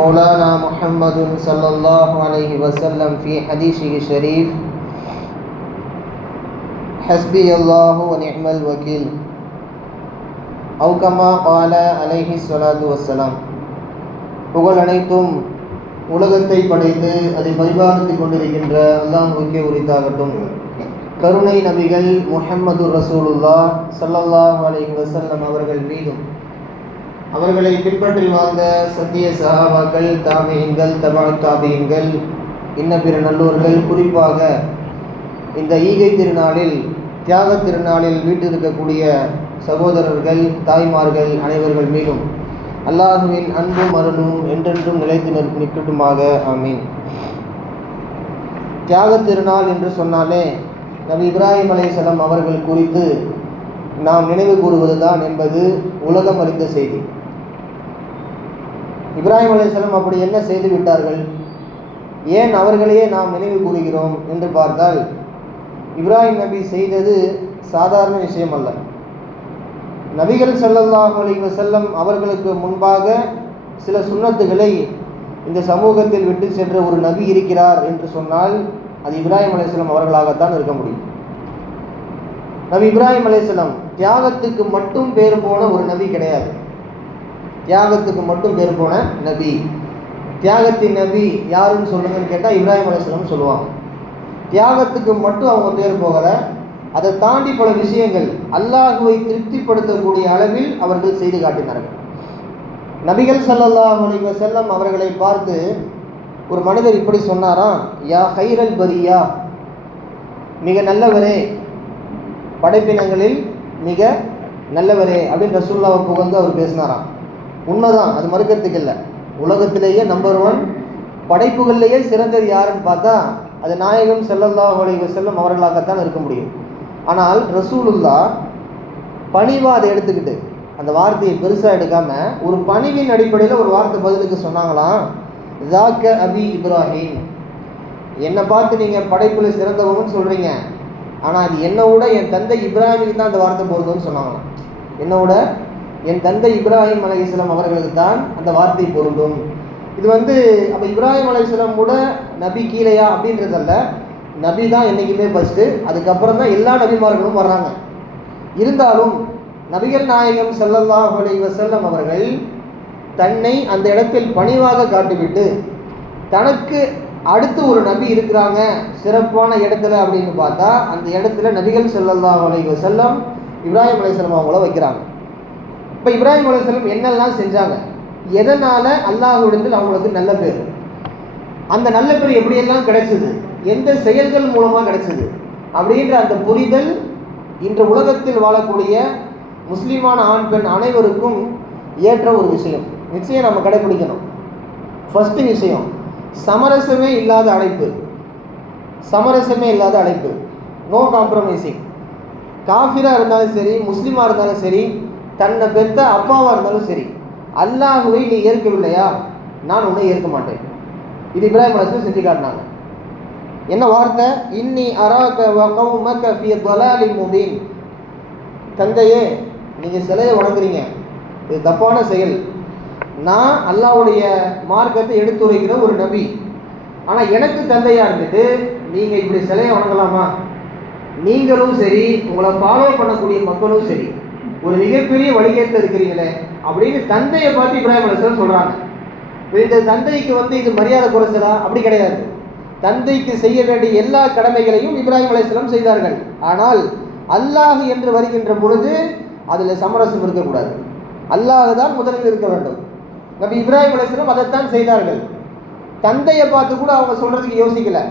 ومولانا محمد صلى الله عليه وسلم في حديثه الشريف حسبي الله ونعم الوكيل أو كما قال عليه الصلاة والسلام. புகழ் அனைத்தும் உலகத்தை படைத்து அதை பரிபாலித்துக் கொண்டிருக்கின்ற அல்லாஹ்வுக்கே உரித்தாகட்டும். கருணை நபிகள் முஹம்மது ரசூலுல்லாஹ் ஸல்லல்லாஹு அலைஹி வஸல்லம் அவர்கள் மீதும் அவர்களை பின்பற்றி வாழ்ந்த சத்திய சஹாபாக்கள், தாபிஈன்கள், தபஅ தாபிஈன்கள், இன்ன பிற நல்லோர்கள், குறிப்பாக இந்த ஈகை திருநாளில், தியாக திருநாளில் வீட்டிருக்கக்கூடிய சகோதரர்கள், தாய்மார்கள் அனைவர்கள் மீதும் அல்லாஹுவின் அன்பும் அருளும் என்றென்றும் நிலைத்து நிற்கட்டுமாக. ஆமீன். தியாக திருநாள் என்று சொன்னாலே நபி இப்ராஹிம் அலைஹிஸ்ஸலாம் அவர்கள் குறித்து நாம் நினைவு கூறுவதுதான் என்பது உலகம் அறிந்த செய்தி. இப்ராஹிம் அலைஹிஸ்ஸலாம் அப்படி என்ன செய்து விட்டார்கள், ஏன் அவர்களையே நாம் நினைவு கூறுகிறோம் என்று பார்த்தால், இப்ராஹிம் நபி செய்தது சாதாரண விஷயம் அல்ல. நபிகள் ஸல்லல்லாஹு அலைஹி வஸல்லம் அவர்களுக்கு முன்பாக சில சுன்னத்துகளை இந்த சமூகத்தில் விட்டு சென்ற ஒரு நபி இருக்கிறார் என்று சொன்னால் அது இப்ராஹிம் அலைஹிஸ்ஸலாம் அவர்களாகத்தான் இருக்க முடியும். நபி இப்ராஹிம் அலைஹிஸ்ஸலாம் தியாகத்துக்கு மட்டும் பேர் போன ஒரு நபி கிடையாது. தியாகத்துக்கு மட்டும் பேர் போன நபி, தியாகத்தின் நபி யாருன்னு சொல்லுங்கன்னு கேட்டால் இப்ராஹிம் அலைஹிஸ்ஸலாம் சொல்லுவாங்க. தியாகத்துக்கு மட்டும் அவங்க பேர் போகலை, அதை தாண்டி பல விஷயங்கள் அல்லாஹுவை திருப்திப்படுத்தக்கூடிய அளவில் அவர்கள் செய்து காட்டினார்கள். நபிகள் ஸல்லல்லாஹு அலைஹி வஸல்லம் அவர்களை பார்த்து ஒரு மனிதர் இப்படி சொன்னாராம், யா ஹைரல் பரியா, மிக நல்லவரே, படைப்பினங்களில் மிக நல்லவரே அப்படின்னு ரசூலுல்லாஹ் புகழ்ந்து அவர் பேசினாராம். உண்மைதான், அது மறுக்கிறதுக்கு இல்லை. உலகத்திலேயே நம்பர் 1 படைப்புகள்லேயே சிறந்தது யாருன்னு பார்த்தா அது நாயகம் ஸல்லல்லாஹு அலைஹி வஸல்லம் அவர்களாகத்தான் இருக்க முடியும். ஆனால் ரசூலுல்லாஹ் பணிவாக அதை எடுத்துக்கிட்டு அந்த வார்த்தையை பெருசாக எடுக்காமல் ஒரு பணிவின் அடிப்படையில் ஒரு வார்த்தை பதிலுக்கு சொன்னாங்களாம், ஸாக்க அபி இப்ராஹிம், என்னை பார்த்து நீங்கள் படைப்பில் சிறந்தவங்கன்னு சொல்கிறீங்க, ஆனால் அது என்னை விட என் தந்தை இப்ராஹிமுக்கு தான் அந்த வார்த்தை பொருந்தும்னு சொன்னாங்களாம். என்னை விட என் தந்தை இப்ராஹிம் அலைஹிஸ்ஸலாம் அவர்களுக்கு தான் அந்த வார்த்தை பொருந்தும். இது அப்போ இப்ராஹிம் அலைஹிஸ்ஸலாம் கூட நபி கீழையா அப்படின்றதல்ல, நபி தான் என்றைக்குமே ஃபஸ்ட்டு, அதுக்கப்புறம் தான் எல்லா நபிமார்களும் வர்றாங்க. இருந்தாலும் நபிகள் நாயகம் ஸல்லல்லாஹு அலைஹி வஸல்லம் அவர்கள் தன்னை அந்த இடத்தில் பணிவாக காட்டிவிட்டு தனக்கு அடுத்து ஒரு நபி இருக்கிறாங்க சிறப்பான இடத்துல அப்படின்னு பார்த்தா அந்த இடத்துல நபிகள் ஸல்லல்லாஹு அலைஹி வஸல்லம் இப்ராஹிம் அலைஹிஸ்ஸலாம் அவங்கள வைக்கிறாங்க. இப்போ இப்ராஹிம் அலைஹிஸ்ஸலாம் என்னெல்லாம் செஞ்சாங்க, எதனால் அல்லாஹ்விடத்தில் அவங்களுக்கு நல்ல பேர், அந்த நல்ல பேர் எப்படியெல்லாம் கிடைச்சது, எந்த செயல்கள் மூலமாக கிடைச்சது அப்படின்ற அந்த புரிதல் இன்று உலகத்தில் வாழக்கூடிய முஸ்லீமான ஆண் பெண் அனைவருக்கும் ஏற்ற ஒரு விஷயம். நிச்சயம் நம்ம கடைபிடிக்கணும். ஃபஸ்ட்டு விஷயம், சமரசமே இல்லாத அழைப்பு. சமரசமே இல்லாத அழைப்பு, நோ காம்ப்ரமைசிங். காஃபிராக இருந்தாலும் சரி, முஸ்லீமாக இருந்தாலும் சரி, தன்னை பெற்ற அப்பாவாக இருந்தாலும் சரி, அல்லாஹுவை நீ ஏற்கவில்லையா, நான் உன்னை ஏற்க மாட்டேன். இது இப்ராஹிம் அலைஹிஸ்ஸலாம் செஞ்சு காட்டினாங்க. என்ன வார்த்தை, இன்னி அராக வ கௌமக ஃபீ ضلال முபீன், தந்தையே நீங்கள் சிலையை வணங்குறீங்க, இது தப்பான செயல். நான் அல்லாஹ்வுடைய மார்க்கத்தை எடுத்துரைக்கிற ஒரு நபி, ஆனால் எனக்கு தந்தையாக இருந்துட்டு நீங்கள் இப்படி சிலையை வணங்கலாமா? நீங்களும் சரி, உங்களை ஃபாலோ பண்ணக்கூடிய மக்களும் சரி, ஒரு மிகப்பெரிய வழிகேட்டில் இருக்கிறீங்களே அப்படின்னு தந்தையை பார்த்து இப்ராஹிம் அலைஹிஸ்ஸலாம் சொல்கிறாங்க. இந்த தந்தைக்கு இது மரியாதை குறைச்சலா? அப்படி கிடையாது. தந்தைக்கு செய்ய வேண்டிய எல்லா கடமைகளையும் இப்ராஹிம் அலைஹிஸ்ஸலாம் செய்தார்கள். ஆனால் அல்லாஹ் என்று வருகின்ற பொழுது அதில் சமரசம் இருக்கக்கூடாது. அல்லாஹ் தான் முதலில் இருக்க வேண்டும். நபி இப்ராஹிம் அலைஹிஸ்ஸலாம் அதைத்தான் செய்தார்கள். தந்தையை பார்த்து கூட அவங்க சொல்கிறதுக்கு யோசிக்கலை.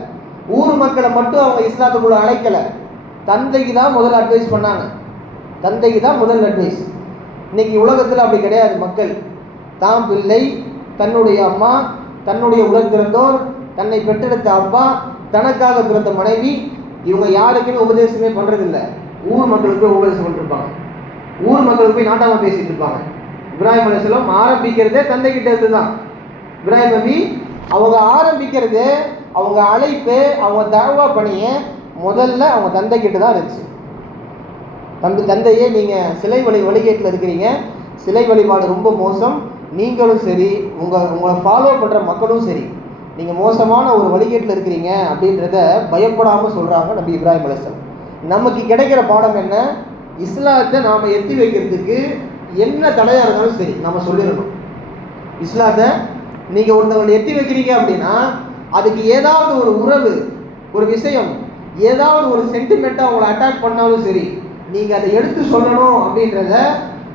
ஊர் மக்களை மட்டும் அவங்க இஸ்லாத்துக்குள்ள அழைக்கலை. தந்தைக்கு தான் முதல் அட்வைஸ் பண்ணாங்க. தந்தைக்கு தான் முதல் அட்வைஸ். இன்னைக்கு உலகத்தில் அப்படி கிடையாது. மக்கள் தாம் பிள்ளை, தன்னுடைய அம்மா, தன்னுடைய உடன் பிறந்தோர், தன்னை பெற்றெடுத்த அப்பா, தனக்காக பிறந்த மனைவி, இவங்க யாருக்குமே உபதேசமே பண்ணுறதில்லை. ஊர் மக்களுக்கு போய் உபதேசம் பண்ணிருப்பாங்க, ஊர் மக்களுக்கு போய் நாட்டாமல் பேசிட்டு இருப்பாங்க. இப்ராஹிம் அலைஹிஸ்ஸலாம் ஆரம்பிக்கிறதே தந்தைக்கிட்ட இருந்து தான். இப்ராஹிம் நபி அவங்க ஆரம்பிக்கிறது, அவங்க அழைப்பு, அவங்க தஅவா பணியை முதல்ல அவங்க தந்தைக்கிட்ட தான் இருந்துச்சு. தந்தையே நீங்கள் சிலை வழிகேட்டில் இருக்கிறீங்க, சிலை வழிபாடு ரொம்ப மோசம், நீங்களும் சரி, உங்களை ஃபாலோ பண்ணுற மக்களும் சரி, நீங்கள் மோசமான ஒரு வழிகேட்டில் இருக்கிறீங்க அப்படின்றத பயப்படாமல் சொல்கிறாங்க நபி இப்ராஹிம் அலைஹிஸ்ஸலாம். நமக்கு கிடைக்கிற பாடம் என்ன? இஸ்லாத்தை நாம் எத்தி வைக்கிறதுக்கு என்ன தடையாக இருந்தாலும் சரி நம்ம சொல்லிடணும். இஸ்லாத்தை நீங்கள் ஒருத்தவங்களை எத்தி வைக்கிறீங்க அப்படின்னா அதுக்கு ஏதாவது ஒரு உறவு, ஒரு விஷயம், ஏதாவது ஒரு சென்டிமெண்ட்டாக அவங்களை அட்டாக் பண்ணாலும் சரி, நீங்கள் அதை எடுத்து சொல்லணும் அப்படின்றத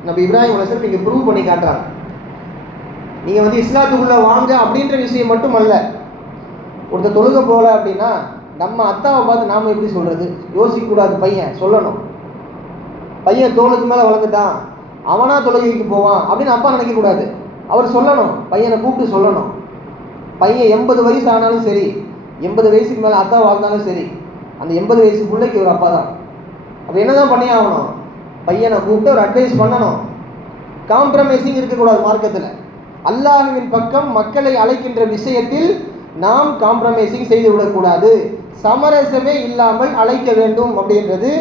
நபி இப்ராஹிம் அலைஹிஸ்ஸலாம் நீங்கள் ப்ரூவ் பண்ணி காட்டுறாங்க. நீங்கள் வந்து இஸ்லாத்துக்குள்ளே வாங்க அப்படின்ற விஷயம் மட்டும் அல்ல. ஒருத்தர் தொழுக போகல அப்படின்னா நம்ம அத்தாவை பார்த்து நாம் எப்படி சொல்கிறது? யோசிக்கக்கூடாது. பையன் சொல்லணும், பையன் தோளுக்கு மேலே வளர்ந்துட்டான், அவனா தொழுகைக்கு போவான் அப்படின்னு அப்பா நினைக்கக்கூடாது. அவர் சொல்லணும், பையனை கூப்பிட்டு சொல்லணும். பையன் 80 வயசு ஆனாலும் சரி, 80 வயசுக்கு மேலே அத்தா வாழ்ந்தாலும் சரி, அந்த 80 வயசு பிள்ளைக்கு ஒரு அப்பா தான். அப்போ என்ன தான் பண்ணி ஆகணும்? பையனை கூப்பிட்டு ஒரு அட்வைஸ் பண்ணணும். காம்ப்ரமைசிங் இருக்கக்கூடாது மார்க்கத்தில். அல்லாஹ்வின் பக்கம் மக்களை அழைக்கின்ற விஷயத்தில் நாம் காம்ப்ரமைசிங் செய்து விடக்கூடாது. சமரசமே இல்லாமல் அழைக்க வேண்டும் அப்படின்றது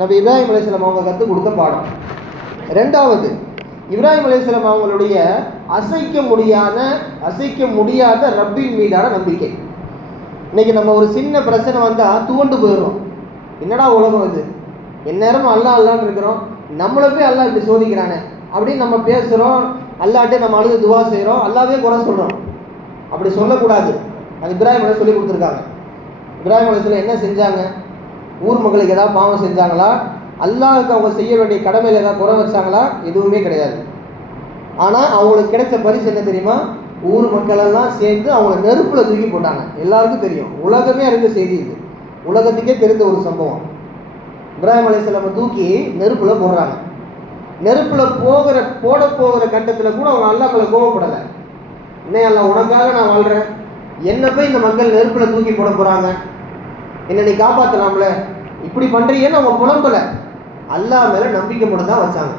நபி இப்ராஹிம் அலைஹிஸ்ஸலாம் அவங்க கற்றுக் கொடுத்த பாடம். ரெண்டாவது, இப்ராஹிம் அலைஹிஸ்ஸலாம் அவங்களுடைய அசைக்க முடியாத ரப்பின் மீதான நம்பிக்கை. இன்னைக்கு நம்ம ஒரு சின்ன பிரச்சனை வந்தால் துவண்டு போயிடுறோம். என்னடா உலகம் இது, எந்நேரமும் அல்லாஹ் அல்லான்னு இருக்கிறோம், நம்மளை போய் அல்லாஹ் இப்படி சோதிக்கிறானே அப்படின்னு நம்ம பேசுகிறோம். அல்லாஹ்ட்டே நம்ம அழுது துவா செய்கிறோம், அல்லாஹ்வே குறை சொல்கிறோம். அப்படி சொல்லக்கூடாது. அது இப்ராஹிம் அலைஹிஸ்ஸலாம் சொல்லி கொடுத்துருக்காங்க. இப்ராஹிம் அலைஹிஸ்ஸலாம் என்ன செஞ்சாங்க? ஊர் மக்களுக்கு ஏதாவது பாவம் செஞ்சாங்களா? அல்லாஹ்வுக்கு அவங்க செய்ய வேண்டிய கடமையில் ஏதாவது குறை வச்சாங்களா? எதுவுமே கிடையாது. ஆனால் அவங்களுக்கு கிடைச்ச பரிசு என்ன தெரியுமா? ஊர் மக்களெல்லாம் சேர்ந்து அவங்கள நெருப்பில் தூக்கி போட்டாங்க. எல்லாருக்கும் தெரியும், உலகமே அறிந்த செய்தி இது, உலகத்துக்கே தெரிந்த ஒரு சம்பவம். இப்ராஹிம் அலைஹிஸ்ஸலாம் தூக்கி நெருப்பில் போடுறாங்க. நெருப்பில் போட போகிற கட்டத்தில் கூட அவங்க அல்லாஹ் மேலே கோவப்படலை. இன்னும் அல்லாஹ் உனக்காக நான் வாழ்கிறேன், என்ன போய் இந்த மக்கள் நெருப்பில் தூக்கி போட போகிறாங்க, என்னை நீ காப்பாற்றலாம்ல, இப்படி பண்ணுறீங்கன்னு அவங்க புலம்பலை. அல்லாஹ் மேலே நம்பிக்கை மட்டும் தான் வச்சாங்க.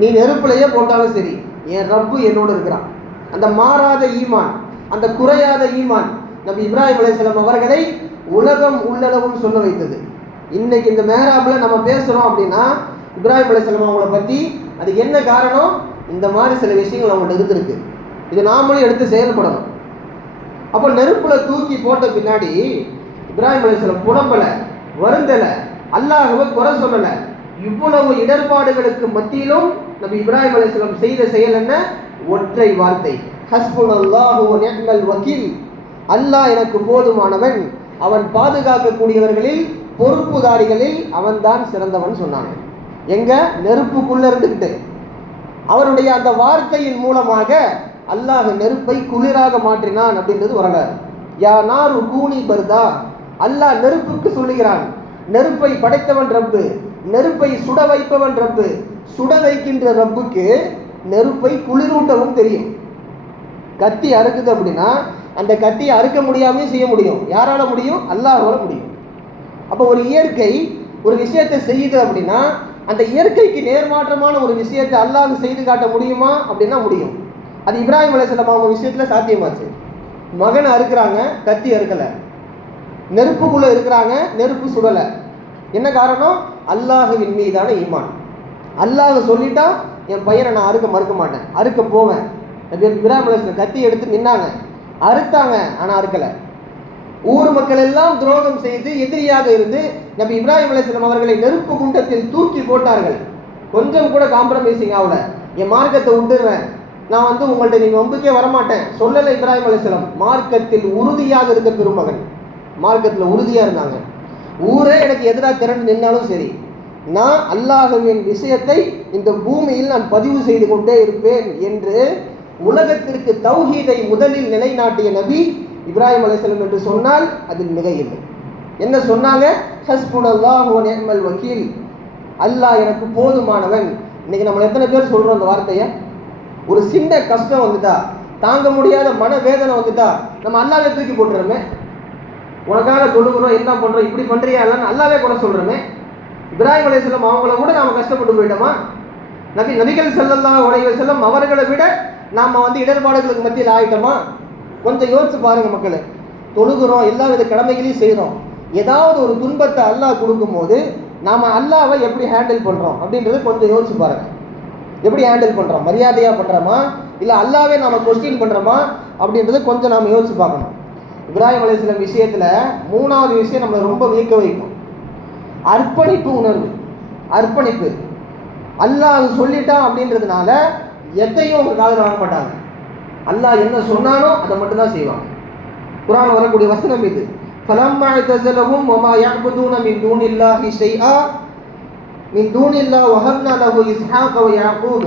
நீ நெருப்பிலையே போட்டாலும் சரி, என் ரப்பு என்னோடு இருக்கிறான். அந்த மாறாத ஈமான், அந்த குறையாத ஈமான் நபி இப்ராஹிம் அலைஹிஸ்ஸலாம் அவர்களை உலகம் உள்ளளவும் சொல்ல வைத்தது. இன்னைக்கு இந்த மேராபில் நம்ம பேசுகிறோம் அப்படின்னா இப்ராஹிம் அலைஹிஸ்ஸலாம் அவங்கள பற்றி, அதுக்கு என்ன காரணம்? இந்த மாதிரி சில விஷயங்கள் அவங்கள்ட்ட இருந்திருக்கு. இதை நாமளும் எடுத்து செயல்படணும். அப்போ நெருப்பில் தூக்கி போட்ட பின்னாடி இப்ராஹிம் அலைஹிஸ்ஸலாம் புலம்பலை, வருந்தலை, அல்லாஹ்வை குறை சொல்லலை. இவ்வளவு இடர்பாடுகளுக்கு மத்தியிலும் நபி இப்ராஹிம் அலைஹிஸ்ஸலாம் செய்த செயல் என்ன? ஒற்றை வார்த்தை, ஹஸ்புனல்லாஹு வ நிஅமல் வக்கீல். அல்லாஹ் எனக்கு போதுமானவன், அவன் பாதுகாக்கக்கூடியவர்களில் பொறுப்புதாரிகளில் அவன்தான் சிறந்தவன் சொன்னாங்க. எங்க? நெருப்புக்குள்ள இருந்துக்கிட்டு. அவருடைய அந்த வார்த்தையின் மூலமாக அல்லாஹ் நெருப்பை குளிராக மாற்றினான் அப்படின்றது வரலாறு. யா நாரு கூனி பர்தா, அல்லாஹ் நெருப்புக்கு சொல்லுகிறான், நெருப்பை படைத்தவன் ரப்பு, நெருப்பை சுட வைப்பவன் ரப்பு. சுட வைக்கின்ற ரப்புக்கு நெருப்பை குளிரூட்டவும் தெரியும். கத்தி அறுக்குது அப்படின்னா அந்த கத்தியை அறுக்க முடியாமையும் செய்ய முடியும். யாரால முடியும்? அல்லாஹ்வால முடியும். அப்போ ஒரு இயற்கை ஒரு விஷயத்தை செய்யுது அப்படின்னா அந்த இயற்கைக்கு நேர்மாற்றமான ஒரு விஷயத்தை அல்லாஹ் செய்து காட்ட முடியுமா அப்படின்னா முடியும். அது இப்ராஹிம் அலைஹிஸ்ஸலாம் அவங்க விஷயத்தில் சாத்தியமாச்சு. மகனை அறுக்கிறாங்க, கத்தி அறுக்கலை. நெருப்புக்குள்ளே இருக்கிறாங்க, நெருப்பு சுடலை. என்ன காரணம்? அல்லாஹுவின் மீதான ஈமான். அல்லாஹ் சொல்லிட்டா என் பையனை நான் மறுக்க மாட்டேன், அறுக்க போவேன். இப்ராஹிம் அலைஹிஸ்ஸலாம் கத்தி எடுத்து நின்னாங்க, அறுத்தாங்க, ஆனால் அறுக்கலை. ஊர் மக்கள் எல்லாம் துரோகம் செய்து எதிரியாக இருந்து நபி இப்ராஹிம் அலைஹிஸ்ஸலாம் அவர்களை நெருப்பு குண்டத்தில் தூக்கி போட்டார்கள். கொஞ்சம் கூட காம்ப்ரமைசிங் ஆகல. என் மார்க்கத்தை விட்டுடுறேன், நான் உங்கள்கிட்ட நீங்கள் வம்புக்கே வரமாட்டேன் சொல்லலை. இப்ராஹிம் அலைஹிஸ்ஸலாம் மார்க்கத்தில் உறுதியாக இருந்த பெருமகன், மார்க்கத்தில் உறுதியாக இருந்தாங்க. ஊரே எனக்கு எதிராக திரண்டு நின்னாலும் சரி, நான் அல்லாஹ்வின் விஷயத்தை இந்த பூமியில் நான் பதிவு செய்து கொண்டே இருப்பேன் என்று உலகத்திற்கு தௌஹீதை முதலில் நிலைநாட்டிய நபி இப்ராஹிம் அலைஹிஸ்ஸலாம் என்று சொன்னால் அதில் மிக இல்லை. என்ன சொன்னாங்க? ஹஸ்புனல்லாஹு வ நிஅமல் வக்கீல், அல்லாஹ் எனக்கு போதுமானவன். இன்னைக்கு நம்ம எத்தனை பேர் சொல்கிறோம் அந்த வார்த்தையை? ஒரு சின்ன கஷ்டம் வந்துட்டா, தாங்க முடியாத மனவேதனை வந்துட்டா நம்ம அல்லாஹ்வை தூக்கி போட்டுறோமே. உனக்காக தொழுகிறோம், என்ன பண்ணுறோம், இப்படி பண்ணுறியா இல்லைன்னு அல்லாஹ்வே கூட சொல்கிறோமே. இப்ராஹிம் அலைஹிஸ்ஸலாம் அவங்கள கூட நாம் கஷ்டப்பட்டு போயிட்டோமா? நபிகள் ஸல்லல்லாஹு அலைஹி வஸல்லம் அவர்களை விட நாம் இடர்பாடுகளுக்கு மத்தியில் ஆகிட்டோமா? கொஞ்சம் யோசிச்சு பாருங்க மக்களே. தொழுகிறோம், எல்லா வித கடமைகளையும் செய்கிறோம், ஏதாவது ஒரு துன்பத்தை அல்லாஹ் கொடுக்கும்போது நாம் அல்லாஹ்வை எப்படி ஹேண்டில் பண்ணுறோம் அப்படின்றது கொஞ்சம் யோசிச்சு பாருங்க. எப்படி ஹேண்டில் பண்ணுறோம்? மரியாதையாக பண்ணுறோமா, இல்லை அல்லாவே நாம் கொஸ்டின் பண்ணுறோமா அப்படின்றத கொஞ்சம் நாம் யோசிச்சு பார்க்கணும். இப்ராஹிம் அலைஹிஸ்ஸலாம் விஷயத்தில் மூணாவது விஷயம் நம்மளை ரொம்ப வியக்க வைக்கும். அர்ப்பணிப்பு உணர்வு. அர்ப்பணிப்பு. அல்லாஹ் சொல்லிட்டான் அப்படின்றதுனால எதையும் அவங்க காதில் வாங்க மாட்டாங்க. அல்லாஹ் என்ன சொன்னானோ அதை மட்டும்தான் செய்வாங்க. குர்ஆன் வரக்கூடிய வசனம் இது. فَلَمَّا اعْتَزَلَهُمْ وَمَا يَعْبُدُونَ مِن دُونِ اللَّهِ شَيْئًا مِن دُونِ اللَّهِ وَهَبْنَا لَهُ إِسْحَاقَ وَيَعْقُوبَ.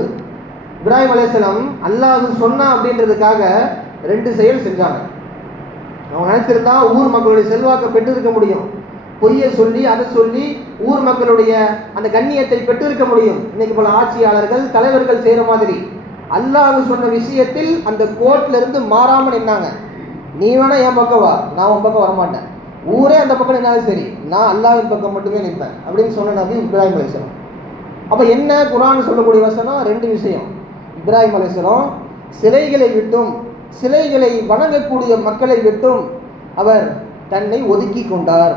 இப்ராஹிம் அலைஹிஸ்ஸலாம் அல்லாஹ் சொன்னா அப்படின்றதுக்காக 2 செயல் செஞ்சாங்க. அவங்க நினைச்சிருந்தா ஊர் மக்களுடைய செல்வாக்கை பெற்றிருக்க முடியும். பொய்யை சொல்லி அதை சொல்லி ஊர் மக்களுடைய அந்த கண்ணியத்தை பெற்றிருக்க முடியும். இன்னைக்கு பல ஆட்சியாளர்கள் தலைவர்கள் செய்கிற மாதிரி. அல்லாஹ் சொன்ன விஷயத்தில் அந்த கோர்ட்ல இருந்து மாறாமல் நின்னாங்க. நீ வேணா என் பக்கம் வா, நான் உன் பக்கம் வரமாட்டேன். ஊரே அந்த பக்கம் நின்னாலும் சரி, நான் அல்லாஹ்வின் பக்கம் மட்டுமே நிற்பேன் அப்படின்னு சொன்ன நபி இப்ராஹிம் அலைஹிஸ்ஸலாம். அப்போ என்ன குர்ஆன் சொல்லக்கூடிய வசனம்? 2 விஷயம். இப்ராஹிம் அலைஹிஸ்ஸலாம் சிலைகளை விட்டும் சிலைகளை வணங்கக்கூடிய மக்களை விட்டும் அவர் தன்னை ஒதுக்கி கொண்டார்.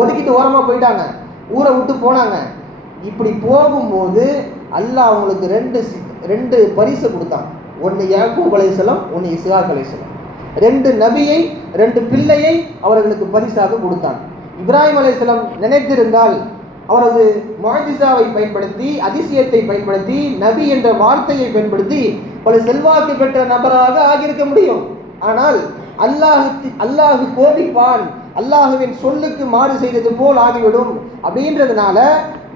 ஒதுக்கிட்டு ஓரமாக போயிட்டாங்க, ஊரை விட்டு போனாங்க. இப்படி போகும்போது அல்லாஹ் அவங்களுக்கு 2 பரிசு கொடுத்தான். ஒன்று யாக்கூப் அலைஹிஸ்ஸலாம், ஒன்று இஸ்ஹாக் அலைஹிஸ்ஸலாம். 2 நபியை 2 பிள்ளையை அவர்களுக்கு பரிசாக கொடுத்தான். இப்ராஹிம் அலைஹிஸ்ஸலாம் நினைத்திருந்தால் அவரது முஅஜிஸாவை பயன்படுத்தி, அதிசயத்தை பயன்படுத்தி, நபி என்ற வார்த்தையை பயன்படுத்தி பல செல்வாக்கு பெற்ற நபராக ஆகியிருக்க முடியும். ஆனால் அல்லாஹ் கோபிப்பான், அல்லாஹுவின் சொல்லுக்கு மாறு செய்தது போல் ஆகிவிடும் அப்படின்றதுனால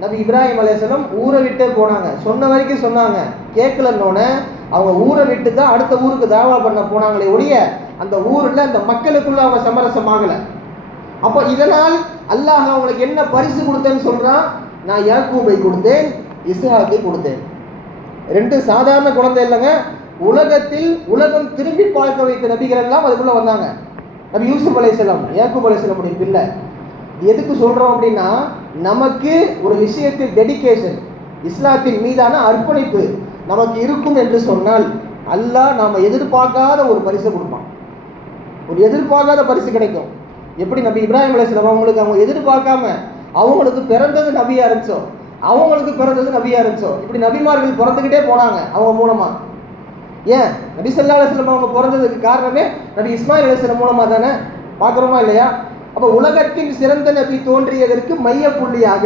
நபி இப்ராஹிம் அலைஹிஸ்ஸலாம் ஊரை விட்டே போனாங்க. சொன்ன வரைக்கும் சொன்னாங்க, கேட்கலன்னொன்னே அவங்க ஊரை விட்டு தான் அடுத்த ஊருக்கு தாவா பண்ண போனாங்களே ஒழிய அந்த ஊரில் அந்த மக்களுக்குள்ள அவங்க சமரசமாகலை. அப்போ இதனால் அல்லாஹ் அவங்களுக்கு என்ன பரிசு கொடுத்தேன்னு சொல்றான்? நான் யாக்கூபை கொடுத்தேன், இஸ்ஹாக்கை கொடுத்தேன். 2 சாதாரண குழந்தை இல்லைங்க. உலகம் திரும்பி பார்க்க வைத்த நபிகள் எல்லாம் அதுக்குள்ள வந்தாங்க. நபி யூசுப் அலைஹிஸ்ஸலாம், யாக்கூப் அலைஹிஸ்ஸலாமுடைய பிள்ளை. எதுக்கு சொல்றோம் அப்படின்னா, நமக்கு ஒரு விஷயத்தில் டெடிகேஷன், இஸ்லாத்தின் மீதான அர்ப்பணிப்பு நமக்கு இருக்கும் என்று சொன்னால் அல்லாஹ் நாம எதிர்பார்க்காத ஒரு பரிசு கொடுப்பான். ஒரு எதிர்பார்க்காத பரிசு கிடைக்கும். எப்படி நபி இப்ராஹிம் அலைஹிஸ்ஸலாம் அவங்களுக்கு அவங்க எதிர்பார்க்காம அவங்களுக்கு பிறந்தது நபியா இருந்துச்சோ, அவங்களுக்கு பிறந்தது நபியா இருந்துச்சோ, இப்படி நபிமார்கள் பிறந்துக்கிட்டே போனாங்க அவங்க மூலமா. ஏன் நபி ஸல்லல்லாஹு அலைஹி வஸல்லம் அவங்க பிறந்ததுக்கு காரணமே நபி இஸ்மாயில் அலைஹிஸ்ஸலாம் மூலமா தானே, பார்க்குறோமா இல்லையா? அப்போ உலகத்தின் சிறந்த நபி தோன்றியதற்கு மைய புள்ளியாக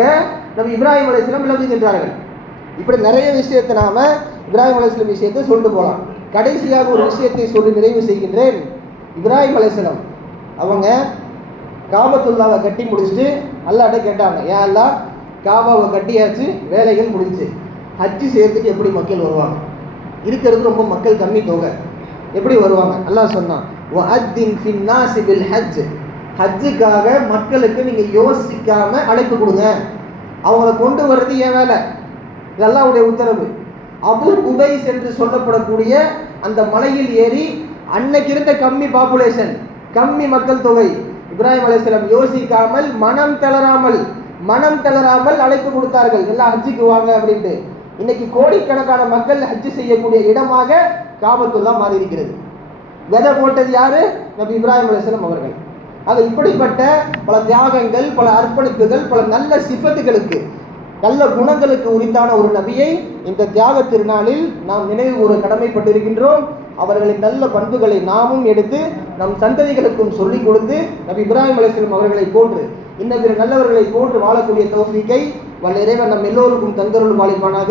நபி இப்ராஹிம் அலைஹிஸ்ஸலாம் விளங்குகின்றார்கள். இப்படி நிறைய விஷயத்தை நாம இப்ராஹிம் அலைஹிஸ்ஸலாம் விஷயத்தை சொல்லிட்டு போகலாம். கடைசியாக ஒரு விஷயத்தை சொல்லி நிறைவு செய்கின்றேன். இப்ராஹிம் அலைஹிஸ்ஸலாம் அவங்க காபத்துல்லாவை கட்டி முடிச்சுட்டு அல்லாஹ்ட்ட கேட்டாங்க, ஏன் அல்லாஹ் காபாவை கட்டியாச்சு, வேலைகள் முடிஞ்சு, ஹஜ்ஜி செய்யறதுக்கு எப்படி மக்கள் வருவாங்க? இருக்கிறது ரொம்ப மக்கள் கம்மி தொகை, எப்படி வருவாங்க? அல்லாஹ் சொன்னான், வஅத்தின் ஃபின்னாஸி பில் ஹஜ், ஹஜ்ஜுக்காக மக்களுக்கு நீங்கள் யோசிக்காம அழைப்பு கொடுங்க. அவங்கள கொண்டு வர்றது என் வேலை, இது அல்லாஹ்வுடைய உத்தரவு. அபு குபைஸ் என்று சொல்லப்படக்கூடிய அந்த மலையில் ஏறி அன்னைக்கு இருந்த கம்மி பாப்புலேஷன், கம்மி மக்கள் தொகை, இப்ராஹிம் அலைஹிஸ்ஸலாம் யோசிக்காமல் மனம் தளராமல் அழைப்பு கொடுத்தார்கள், எல்லாம் ஹஜ்ஜுக்கு வாங்க அப்படின்ட்டு. இன்னைக்கு கோடிக்கணக்கான மக்கள் ஹஜ்ஜு செய்யக்கூடிய இடமாக காபத்துல்லா மாறி இருக்கிறது. விதை போட்டது யாரு? நபி இப்ராஹிம் அலைஹிஸ்ஸலாம் அவர்கள். ஆக இப்படிப்பட்ட பல தியாகங்கள், பல அர்ப்பணிப்புகள், பல நல்ல சிஃபத்துகளுக்கு, நல்ல குணங்களுக்கு உரித்தான ஒரு நபியை இந்த தியாக திருநாளில் நாம் நினைவு கூற கடமைப்பட்டிருக்கின்றோம். அவர்களின் நல்ல பண்புகளை நாமும் எடுத்து நம் சந்ததிகளுக்கும் சொல்லிக் கொடுத்து நபி இப்ராஹிம் அலைஹிஸ்ஸலாம் அவர்களை போன்று இன்ன பிற நல்லவர்களை போன்று வாழக்கூடிய தௌஃபீக்கை வல்ல இறைவன் நம் எல்லோருக்கும் தந்தருள் வாலிபானாக.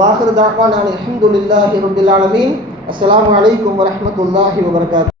வாஹிரு தஅவானா அல்ஹம்துலில்லாஹி ரப்பில் ஆலமீன். அஸ்ஸலாமு அலைக்கும் வரஹ்மத்துல்லாஹி வபரகாத்துஹு.